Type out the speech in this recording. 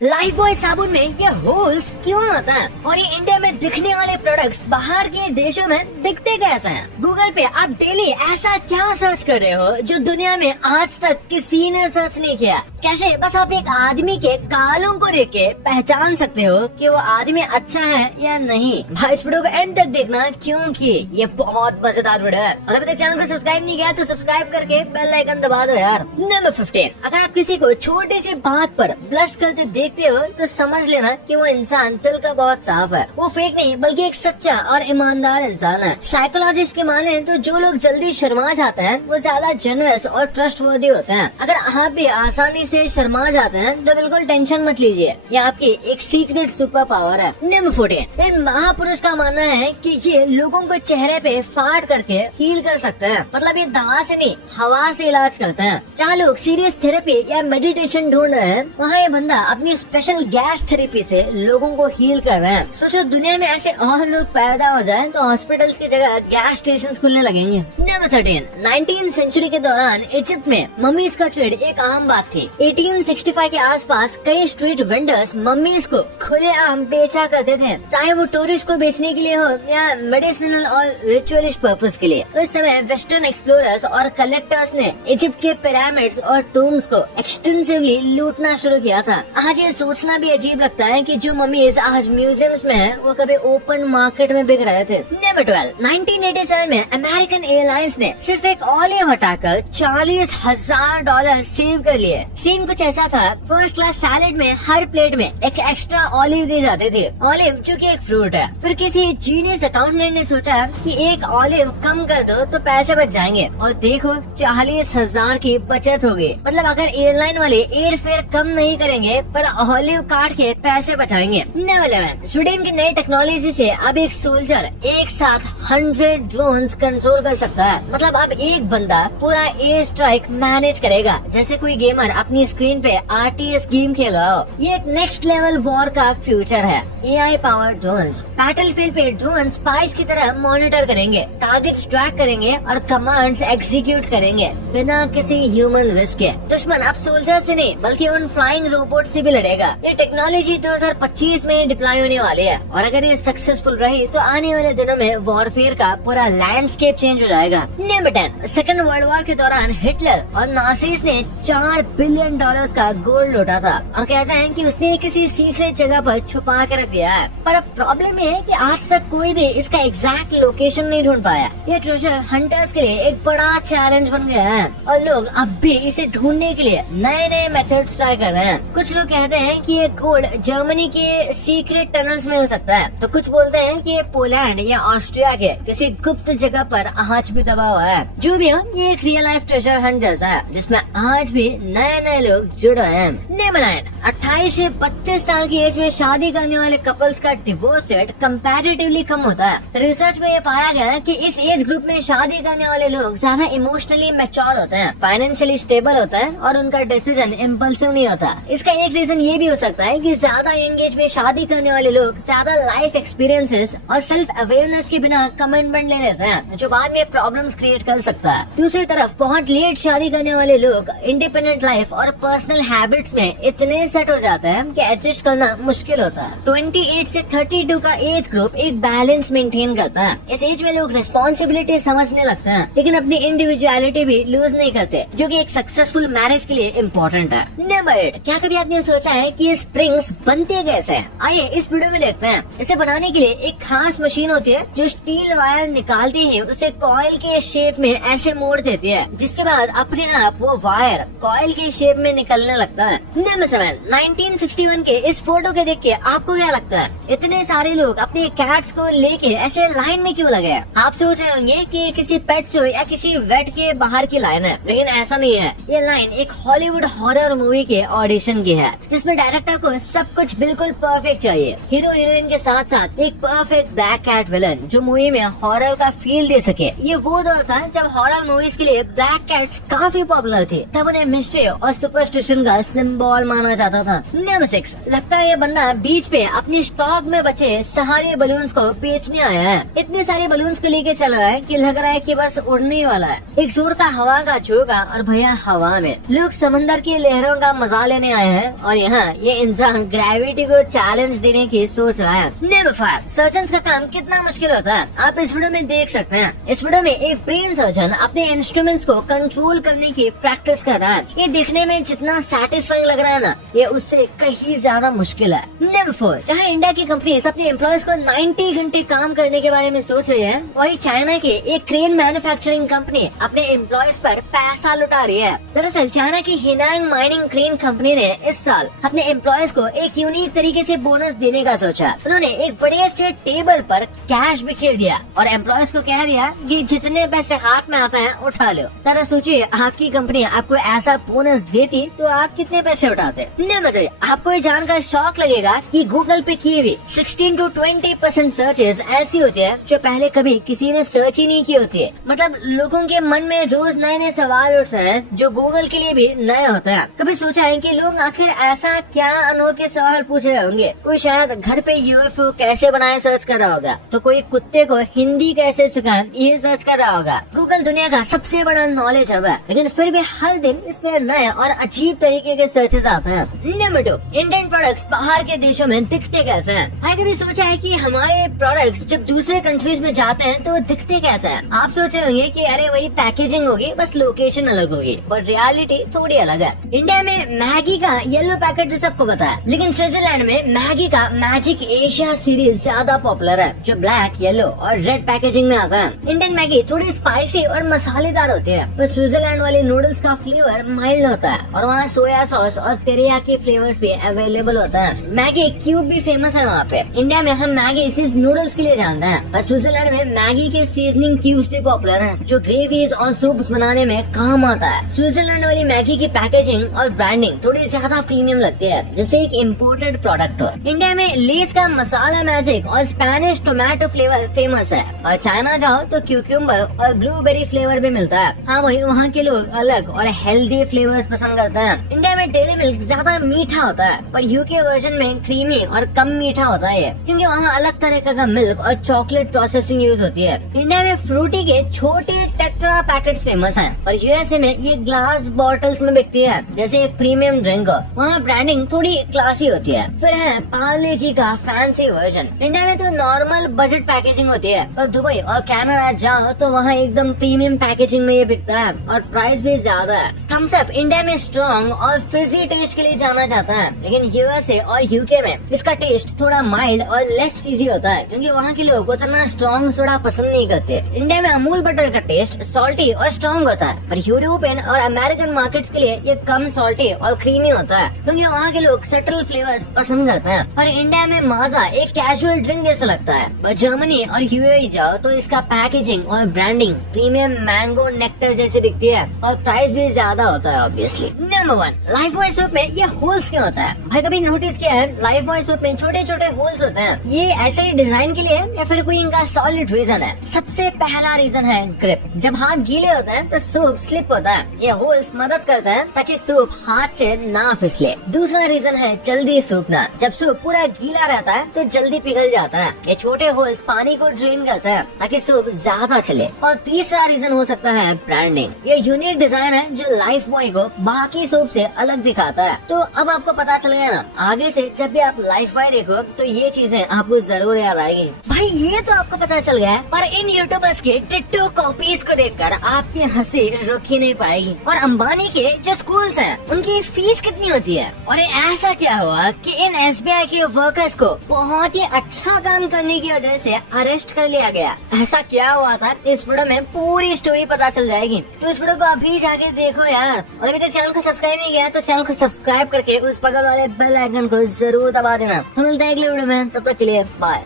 Life boy साबुन में ये होल्स क्यों आता है और ये इंडिया में दिखने वाले प्रोडक्ट्स बाहर के देशों में दिखते कैसे हैं? गूगल पे आप डेली ऐसा क्या सर्च कर रहे हो जो दुनिया में आज तक किसी ने सर्च नहीं किया? कैसे बस आप एक आदमी के गालों को देख के पहचान सकते हो कि वो आदमी अच्छा है या नहीं। भाई इस वीडियो को एंड तक देखना क्योंकि ये बहुत मजेदार वीडियो है और अभी तक चैनल को सब्सक्राइब नहीं किया तो सब्सक्राइब करके बेल आइकन दबा दो यार। नंबर 15, अगर आप किसी को छोटी सी बात पर ब्लश करते देखते हो तो समझ लेना कि वो इंसान दिल का बहुत साफ है। वो फेक नहीं बल्कि एक सच्चा और ईमानदार इंसान है। साइकोलॉजिस्ट के माने तो जो लोग जल्दी शर्मा जाते हैं वो ज्यादा जेनरस और ट्रस्टवर्दी होते हैं। अगर आप भी आसानी से शर्मा जाते हैं तो बिल्कुल टेंशन मत लीजिए, ये आपकी एक सीक्रेट सुपर पावर है। नंबर 14, इन महापुरुष का मानना है कि ये लोगों को चेहरे पे फाड़ करके हील कर सकते हैं। मतलब ये दवा से नहीं हवा से इलाज करते हैं। जहाँ लोग सीरियस थेरेपी या मेडिटेशन ढूंढ रहे हैं वहाँ ये बंदा अपनी स्पेशल गैस थेरेपी से लोगों को हील कर रहे हैं। सोचो दुनिया में ऐसे और लोग पैदा हो जाए तो हॉस्पिटल्स की जगह गैस स्टेशन खुलने लगेंगे। नंबर 13, 19th सेंचुरी के दौरान इजिप्ट में मम्मीज का ट्रेड एक आम बात थी। 1865 के आसपास कई स्ट्रीट वेंडर्स मम्मीज को खुलेआम बेचा करते थे, चाहे वो टूरिस्ट को बेचने के लिए हो या मेडिसिनल और रिचुअलिस्ट पर्पस के लिए। उस समय वेस्टर्न एक्सप्लोरर्स और कलेक्टर्स ने इजिप्ट के पिरामिड्स और टूम्स को एक्सटेंसिवली लूटना शुरू किया था। आज ये सोचना भी अजीब लगता है कि जो मम्मीज आज म्यूजियम्स में है वो कभी ओपन मार्केट में बिक रहे थे। नंबर 12, 1987 में अमेरिकन एयरलाइंस ने सिर्फ एक ऑलिव हटाकर $40,000 सेव कर लिए। सीन कुछ ऐसा था, फर्स्ट क्लास सैलेड में हर प्लेट में एक एक्स्ट्रा ऑलिव दी जाती थी। ऑलिव जो कि एक फ्रूट है। फिर किसी जीनियस अकाउंटेंट ने सोचा कि एक ऑलिव कम कर दो तो पैसे बच जाएंगे और देखो 40,000 की बचत होगी। मतलब अगर एयरलाइन वाले एयर फेयर कम नहीं करेंगे पर ऑलिव काट के पैसे बचाएंगे। नंबर 11, स्वीडन की नई टेक्नोलॉजी से अब एक सोल्जर एक साथ 100 ड्रोन्स कंट्रोल कर सकता है। मतलब अब एक बंदा पूरा एयर स्ट्राइक मैनेज करेगा जैसे कोई गेमर अपनी स्क्रीन पे RTS गेम खेल रहा हो। ये एक नेक्स्ट लेवल वॉर का फ्यूचर है। AI पावर ड्रोन्स बैटलफील्ड पे ड्रोन स्पाइस की तरह मॉनिटर करेंगे, टारगेट्स ट्रैक करेंगे और कमांड्स एग्जीक्यूट करेंगे बिना किसी ह्यूमन रिस्क के। दुश्मन अब सोल्जर से नहीं बल्कि उन फ्लाइंग रोबोट से भी लड़ेगा। ये टेक्नोलॉजी 2025 में डिप्लॉय होने वाली है और अगर ये सक्सेसफुल रही तो आने वाले दिनों में वॉरफेयर का पूरा लैंडस्केप चेंज हो जाएगा। नंबर 10, सेकेंड वर्ल्ड वॉर के दौरान हिटलर और नाजीज ने $4 बिलियन का गोल्ड लूटा था और कहते हैं कि उसने किसी सीक्रेट जगह पर छुपा के रख दिया है। पर अब प्रॉब्लम ये है कि आज तक कोई भी इसका एग्जैक्ट लोकेशन नहीं ढूंढ पाया। ये ट्रेजर हंटर्स के लिए एक बड़ा चैलेंज बन गया है और लोग अब भी इसे ढूंढने के लिए नए नए मेथड्स ट्राई कर रहे हैं। कुछ लोग कहते हैं कि ये गोल्ड जर्मनी के सीक्रेट टनल्स में हो सकता है तो कुछ बोलते हैं कि ये पोलैंड या ऑस्ट्रिया के किसी गुप्त जगह पर आज भी दबा हुआ है। जो भी हो ये एक रियल लाइफ ट्रेजर हंट जैसा है जिसमें आज भी नए नए लोग जुड़ रहे हैं। नंबर 9, 28 से 32 साल की एज में शादी करने वाले कपल्स का डिवोर्स रेट कंपैरेटिवली कम होता है। रिसर्च में ये पाया गया है कि इस एज ग्रुप में शादी करने वाले लोग ज्यादा इमोशनली मैच्योर होते हैं, फाइनेंशियली स्टेबल होता है और उनका डिसीजन इम्पल्सिव नहीं होता। इसका एक रीजन ये भी हो सकता है कि ज्यादा यंग एज में शादी करने वाले लोग ज्यादा लाइफ एक्सपीरियंसेस और सेल्फ अवेयरनेस के बिना कमिटमेंट ले लेते हैं जो बाद में प्रॉब्लम्स क्रिएट कर सकता है। दूसरी तरफ बहुत लेट शादी करने वाले लोग इंडिपेंडेंट लाइफ और पर्सनल हैबिट्स में इतने सेट हो जाते हैं कि एडजस्ट करना मुश्किल होता है। 28 से 32 का एज ग्रुप एक बैलेंस मेंटेन करता है। इस एज में लोग रिस्पॉन्सिबिलिटी समझने लगते हैं लेकिन अपनी इंडिविजुअलिटी भी लूज नहीं करते जो कि एक सक्सेसफुल मैरिज के लिए इम्पोर्टेंट है। नंबर 8, क्या कभी आपने सोचा है कि ये स्प्रिंग्स बनते कैसे हैं? आइए इस वीडियो में देखते हैं। इसे बनाने के लिए एक खास मशीन होती है जो स्टील वायर निकालते ही उसे कॉइल के शेप में ऐसे मोड़ देती है जिसके बाद अपने आप वो वायर कॉइल के शेप में निकलने लगता है। नंबर 7, 1961 के इस फोटो के देख के आपको क्या लगता है इतने सारे लोग अपने कैट्स को लेके ऐसे लाइन में क्यों लगे? आप सोच रहे होंगे कि किसी पेट शो या किसी वेट के बाहर की लाइन है, लेकिन ऐसा नहीं है। ये लाइन एक हॉलीवुड हॉरर मूवी के ऑडिशन की है जिसमें डायरेक्टर को सब कुछ बिल्कुल परफेक्ट चाहिए। हीरो हीरोइन के साथ साथ एक परफेक्ट ब्लैक कैट विलन जो मूवी में हॉरर का फील दे सके। ये वो दौर था जब हॉरर मूवीज के लिए ब्लैक कैट्स काफी पॉपुलर थे। तब उन्हें मिस्ट्री और सुपरस्टिशन का सिंबल माना जाता था। नंबर 6, लगता है ये बंदा बीच पे अपनी स्टॉक में बचे सारे बलून्स को बेचने आया है। इतने सारे बलून्स को लेके चल रहा है कि लग रहा है कि बस उड़ने ही वाला है। एक जोर का हवा का झोंका और भैया हवा में। लोग समंदर की लहरों का मजा लेने आए हैं और हाँ ये इंसान ग्रेविटी को चैलेंज देने की सोच रहा है। नंबर 5, सर्जन का काम कितना मुश्किल होता है आप इस वीडियो में देख सकते हैं। इस वीडियो में एक ब्रेन सर्जन अपने इंस्ट्रूमेंट्स को कंट्रोल करने की प्रैक्टिस कर रहा है। ये दिखने में जितना सेटिस्फाइंग लग रहा है ना, ये उससे कहीं ज्यादा मुश्किल है। नंबर 4, जहाँ इंडिया की कंपनी अपने एम्प्लॉयज को 90 घंटे काम करने के बारे में सोच रही है, वही चाइना की एक क्रेन मैन्युफैक्चरिंग कंपनी अपने एम्प्लॉयज पर पैसा लुटा रही है। दरअसल चाइना की हिनांग माइनिंग क्रेन कंपनी ने इस साल अपने एम्प्लॉयज को एक यूनिक तरीके से बोनस देने का सोचा। उन्होंने एक बड़े से टेबल पर कैश बिखेर दिया और एम्प्लॉयज को कह दिया कि जितने पैसे हाथ में आता है उठा लो। जरा सोचिए आपकी कंपनी आपको ऐसा बोनस देती तो आप कितने पैसे उठाते। नंबर 3, आपको ये जानकर शौक लगेगा कि गूगल पे की हुई 16 to 20% सर्चेज ऐसी होती है जो पहले कभी किसी ने सर्च ही नहीं की होती है। मतलब लोगों के मन में रोज नए नए सवाल उठते हैं जो गूगल के लिए भी नए होता है। कभी सोचा है कि लोग आखिर ऐसा क्या अनोखे सवाल पूछ रहे होंगे? कोई शायद घर पे यूएफओ कैसे बनाए सर्च कर रहा होगा, तो कोई कुत्ते को हिंदी कैसे सिखाएं ये सर्च कर रहा होगा। गूगल दुनिया का सबसे बड़ा नॉलेज हब है, लेकिन फिर भी हर दिन इसमें नए और अजीब तरीके के सर्चेज आते हैं। नंबर 2, इंडियन प्रोडक्ट्स बाहर के देशों में दिखते कैसे हैं? भाई कभी सोचा है कि हमारे प्रोडक्ट्स जब दूसरे कंट्रीज में जाते हैं तो दिखते कैसे हैं? आप सोचे होंगे कि अरे वही पैकेजिंग होगी, बस लोकेशन अलग होगी, पर रियलिटी थोड़ी अलग है। इंडिया में मैगी का येलो पैकेट सबको पता है, लेकिन स्विट्जरलैंड में मैगी का मैजिक एशिया सीरीज ज्यादा पॉपुलर है जो ब्लैक, येलो और रेड पैकेजिंग में आता है। इंडियन मैगी थोड़ी स्पाइसी और मसालेदार होती है, पर स्विट्जरलैंड वाले नूडल्स का फ्लेवर माइल्ड होता है और वहाँ सोया सॉस और तेरियाकी फ्लेवर्स भी अवेलेबल होता है। मैगी क्यूब भी फेमस है वहाँ पे। इंडिया में हम मैगी सिर्फ नूडल्स के लिए जानते हैं, पर स्विट्जरलैंड में मैगी के सीजनिंग क्यूब्स भी पॉपुलर हैं जो ग्रेवीज और सूप्स बनाने में काम आता है। स्विट्जरलैंड वाली मैगी की पैकेजिंग और ब्रांडिंग थोड़ी ज्यादा प्रीमियम लगती है, जैसे एक इम्पोर्टेड प्रोडक्ट हो। इंडिया में लेस का मसाला मैजिक और स्पेनिश टोमेटो फ्लेवर फेमस है, और चाइना जाओ तो क्यूक्यूम्बर और ब्लूबेरी फ्लेवर भी मिलता है। हाँ वही वहाँ के लोग अलग और हेल्दी फ्लेवर्स पसंद करते हैं। इंडिया में डेयरी मिल्क ज्यादा मीठा होता है, पर यूके वर्जन में क्रीमी और कम मीठा होता है, क्योंकि वहाँ अलग तरह का मिल्क और चॉकलेट प्रोसेसिंग यूज होती है। इंडिया में फ्रूटी के छोटे टेट्रा पैकेट्स फेमस हैं, और यूएसए में ये ग्लास बॉटल्स में बिकती है जैसे एक प्रीमियम ड्रिंक हो। वहाँ ब्रांडिंग थोड़ी क्लासी होती है। फिर है पार्ले जी का फैंसी वर्जन। इंडिया में तो नॉर्मल बजट पैकेजिंग होती है, पर दुबई और कनाडा जाओ तो वहाँ एकदम प्रीमियम पैकेजिंग में ये बिकता है और प्राइस भी ज्यादा है। थम्स अप इंडिया में स्ट्रॉन्ग और फिजी टेस्ट के लिए जाना जाता है, लेकिन यूएसए और यूके में इसका टेस्ट थोड़ा माइल्ड और लेस फिजी होता है, क्योंकि वहाँ के लोग उतना स्ट्रॉन्ग सोडा पसंद नहीं करते। इंडिया में अमूल बटर का टेस्ट सॉल्टी और स्ट्रॉन्ग होता है, पर यूरोपियन और अमेरिकन मार्केट्स के लिए ये कम सॉल्टी और क्रीमी होता है, क्योंकि वहाँ के लोग सटल फ्लेवर्स पसंद करते हैं। और इंडिया में माजा एक कैजुअल ड्रिंक जैसा लगता है, पर जर्मनी और यूएई जाओ तो इसका पैकेजिंग और ब्रांडिंग प्रीमियम मैंगो नेक्टर जैसी दिखती है, और प्राइस भी ज्यादा होता है ऑब्वियसली। नंबर 1, लाइफबॉय सोप में ये होल्स क्यों होता है? भाई कभी नोटिस किया है लाइफबॉय सोप में छोटे छोटे होल्स होते हैं? ये ऐसे ही डिजाइन के लिए या फिर कोई इनका सॉलिड रीजन है? सबसे पहला रीजन है ग्रिप। जब हाथ गीले होते हैं तो सोप स्लिप होता है। ये होल्स मदद करता है ताकि सूप हाथ से ना फिसले। दूसरा रीजन है जल्दी सूखना। जब सूप पूरा गीला रहता है तो जल्दी पिघल जाता है। ये छोटे होल्स पानी को ड्रेन करता है ताकि सूप ज्यादा चले। और तीसरा रीजन हो सकता है ब्रांडिंग। ये यूनिक डिजाइन है जो लाइफ बॉय को बाकी सूप से अलग दिखाता है। तो अब आपको पता चल गया ना, आगे से जब भी आप लाइफ बॉय देखो तो ये चीजें आपको जरूर याद आएगी। भाई ये तो आपको पता चल गया है, पर इन यूट्यूबर्स के डिट्टो कॉपीज को देखकर आपकी हंसी रुक ही नहीं पाएगी। और अंबानी के जो स्कूल्स हैं उनकी फीस कितनी होती है? और ऐसा क्या हुआ कि इन एसबीआई के वर्कर्स को बहुत ही अच्छा काम करने की वजह से अरेस्ट कर लिया गया? ऐसा क्या हुआ था इस वीडियो में पूरी स्टोरी पता चल जाएगी, तो इस वीडियो को अभी जाके देखो यार। और अभी तक चैनल को सब्सक्राइब नहीं किया तो चैनल को सब्सक्राइब करके उस बगल वाले बेल आइकन को जरूर दबा देना। हम मिलते हैं अगले वीडियो में, तब तक के लिए बाय।